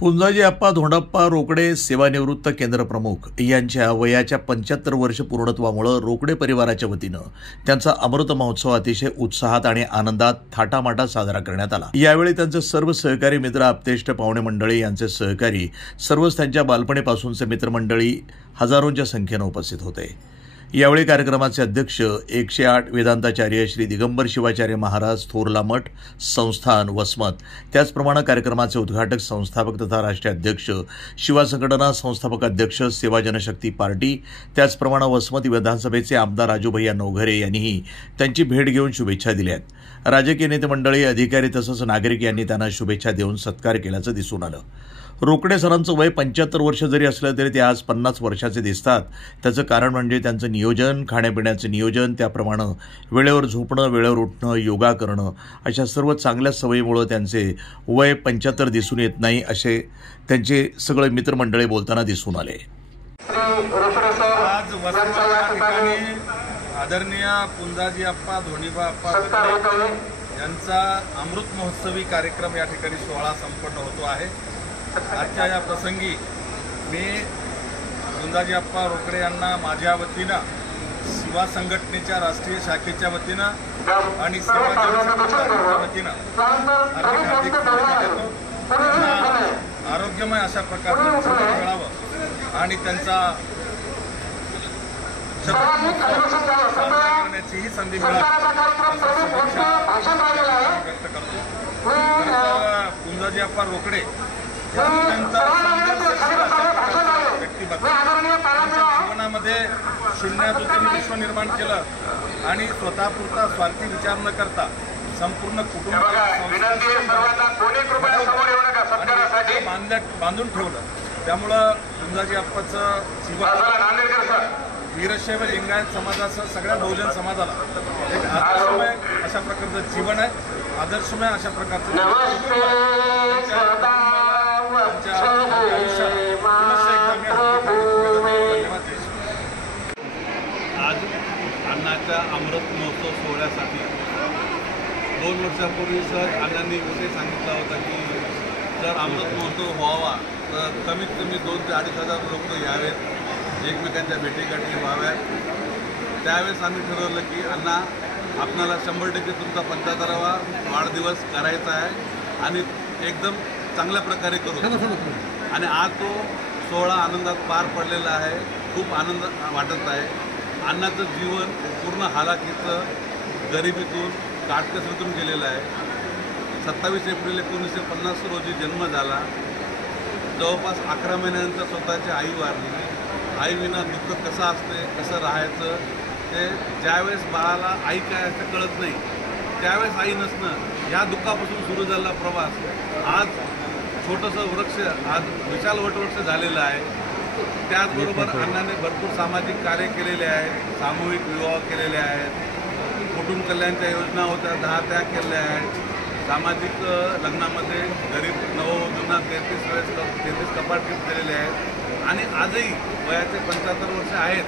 पुंजाजी अप्पा धोंडप्पा रोकडे सेवानिवृत्त केंद्र प्रमुख यांच्या वयाच्या 75 वर्ष पूर्णत्वामुळे रोकडे परिवाराच्या वतीनं त्यांचा अमृत महोत्सव अतिशय उत्साहात आणि आनंदात थाटामाटात साजरा करण्यात आला। यावेळी त्यांचे सर्व सहकारी मित्र, आप्तेष्ट, पाहुणे मंडळी, यांचे सहकारी, सर्वच त्यांच्या बालपणीपासूनचे मित्रमंडळी हजारोंच्या संख्येने उपस्थित होते। यावेळी कार्यक्रमाचे अध्यक्ष 108 वेदांताचार्य श्री दिगंबर शिवाचार्य महाराज थोरला मठ संस्थान वसमत, त्याचप्रमाणे कार्यक्रमाचे उद्घाटक, संस्थापक तथा राष्ट्रीय अध्यक्ष, शिवा संघटना संस्थापक अध्यक्ष, सेवा जनशक्ती पार्टी, त्याचप्रमाणे वसमत विधानसभेचे आमदार राजूभैया नवघरे यांनीही त्यांची भेट घेऊन शुभेच्छा दिल्या आहेत। राजकीय नेते मंडळी, अधिकारी तसंच नागरिक यांनी त्यांना शुभेच्छा देऊन सत्कार केल्याचं दिसून आलं। रोकडे सरांचं वय 75 वर्ष जरी असलं तरी ते आज 50 वर्षाचे दिसतात। त्याचं कारण म्हणजे त्यांचं नियोजन, खाण्यापिण्याचं नियोजन, त्याप्रमाणे वेळेवर झोपणं, वेळेवर उठणं, योगा करणं, अशा सर्व चांगल्या सवयीमुळे त्यांचे वय 75 दिसून येत नाही, असे त्यांचे सगळे मित्रमंडळी बोलताना दिसून आले। आज वसमत या ठिकाणी आदरणीय पुंजाजी अप्पा धोंडीबा अप्पा रोकडे यांचा अमृत महोत्सवी कार्यक्रम या ठिकाणी सोहळा संपन्न होतो आहे। आजच्या या प्रसंगी मी पुंजाजी अप्पा रोकडे यांना माझ्या वतीनं, शिवा संघटनेच्या राष्ट्रीय शाखेच्या वतीनं आणि सेवा जनशक्तीच्या वतीनं हार्दिक शुभेच्छा देतो। त्यांना आरोग्यमय अशा प्रकारचं जीवन मिळावं आणि त्यांचा करण्याचीही संधी मिळावी व्यक्त करतो। पुंजाजी अप्पा रोकडे जीवनामध्ये शून्यातून विश्व निर्माण केलं आणि स्वतःपुरता स्वार्थी विचार न करता संपूर्ण कुटुंबाला बांधून ठेवलं। त्यामुळं पुंजाजी अप्पाचं जीवन वीरशैव लिंगायत समाजासह सगळ्या बहुजन समाजाला एक आदर्शमय अशा प्रकारचं जीवन आहे, आदर्शमय अशा प्रकारचं आज अण्णाच्या अमृत महोत्सव सोहळ्यासाठी 2 वर्षापूर्वी सर अण्णांनी विषय सांगितला होता की जर अमृत महोत्सव व्हावा तर कमीत कमी 2 ते 2,500 लोक यावेत, एकमेकांच्या भेटीगाठी व्हाव्यात। त्यावेळेस आम्ही ठरवलं की अण्णा, आपणाला 100% तुमचा 75वा वाढदिवस करायचा आहे आणि एकदम चांगल्या प्रकारे करू। आणि आज तो सोहळा आनंदात पार पडलेला आहे, खूप आनंद वाटत आहे। अण्णाचं जीवन पूर्ण हालाकीचं, गरिबीतून, काटकसरीतून गेलेलं आहे। 27 एप्रिल 1950 रोजी जन्म झाला। जवळपास 11 महिन्यानंतर स्वतःची आई वारली। आईविना दुःख कसं असते, कसं राहायचं, ते ज्यावेळेस बाळाला आई काय असं कळत नाही त्यावेळेस आई नसणं, या दुःखापासून सुरू झालेला प्रवास आज छोटंसं वृक्ष आज विशाल वटवृक्ष झालेलं आहे। त्याचबरोबर अण्णाने भरपूर सामाजिक कार्य केलेले आहेत, सामूहिक विवाह केलेले आहेत, कुटुंब कल्याणच्या योजना होत्या 10 त्या केलेल्या आहेत, सामाजिक लग्नामध्ये गरीब नववधूंना 33 कपाट गिफ्ट दिलेले आहेत आणि आजही वयाचे 75 वर्ष आहेत।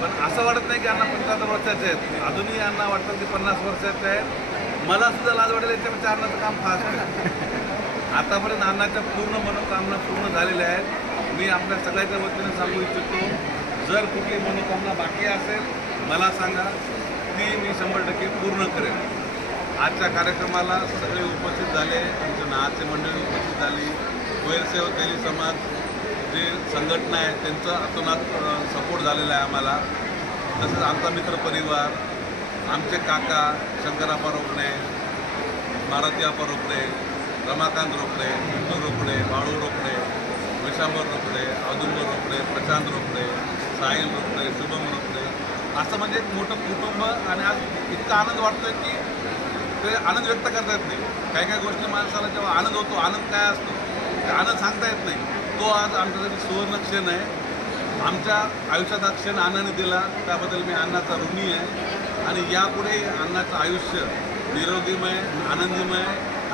पण असं वाटत नाही की अण्णा 75 वर्षाचे आहेत, अजूनही अण्णा वाटतं की 50 वर्षाचे आहेत। मला सुद्धा लाज वाटेल याच्यापेक्षा अण्णाचं काम फास्ट आहे। आतापर्यंत अण्णाच्या पूर्ण मनोकामना पूर्ण झालेल्या आहेत। मी आपल्या सगळ्याच्या वतीने सांगू इच्छितो, जर कुठली मनोकामना बाकी असेल मला सांगा, ती मी 100% पूर्ण करेन। आजच्या कार्यक्रमाला सगळे उपस्थित झाले, आमच्या नाहाचे मंडळी उपस्थित झाली, वैरसेव तेली समाज जे संघटना आहे त्यांचा अतोनात सपोर्ट झालेला आहे आम्हाला। तसंच आमचा मित्रपरिवार, आमचे काका शंकराप्पा रोकडे, मारुतीप्पा रोकडे, रमाकांत रोकडे, विष्णू रोकडे, बाळू रोकडे, विशांबर रोकडे, औदुंबर रोकडे, प्रशांत रोकडे, साहिल रोकडे, शुभम रोकडे, असं म्हणजे एक मोठं कुटुंब। आणि आज इतका आनंद वाटतोय की ते आनंद व्यक्त करता येत नाही। काही गोष्टी माणसाला जेव्हा आनंद होतो, आनंद काय असतो ते आनंद सांगता येत नाही, तो आज आमच्यासाठी सुवर्ण क्षण आहे। आमच्या आयुष्यात हा क्षण अण्णाने दिला, त्याबद्दल मी अण्णाचा ऋणी आहे। आणि यापुढे अण्णाचं आयुष्य निरोगीमय, आनंदीमय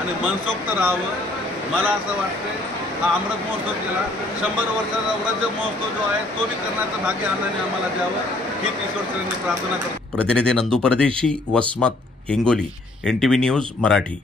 आणि मनसोक्त राहावं। मला असं वाटतं हा अमृत महोत्सव केला, 100 वर्षाचा व्रज महोत्सव जो आहे तो बी करण्याचं भाग्य अण्णाने आम्हाला द्यावं, हीच ईश्वरचरणी प्रार्थना करतो। प्रतिनिधी नंदू परदेशी, वसमत, हिंगोली, NTV न्यूज मराठी।